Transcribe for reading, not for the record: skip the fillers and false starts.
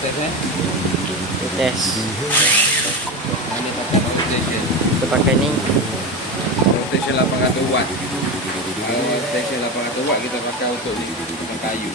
Tes ya. Tes. Ini pakai rotation. Kita pakai ini. Rotation 800 watt. Kalau rotation 800 watt kita pakai untuk ni, pakai kayu.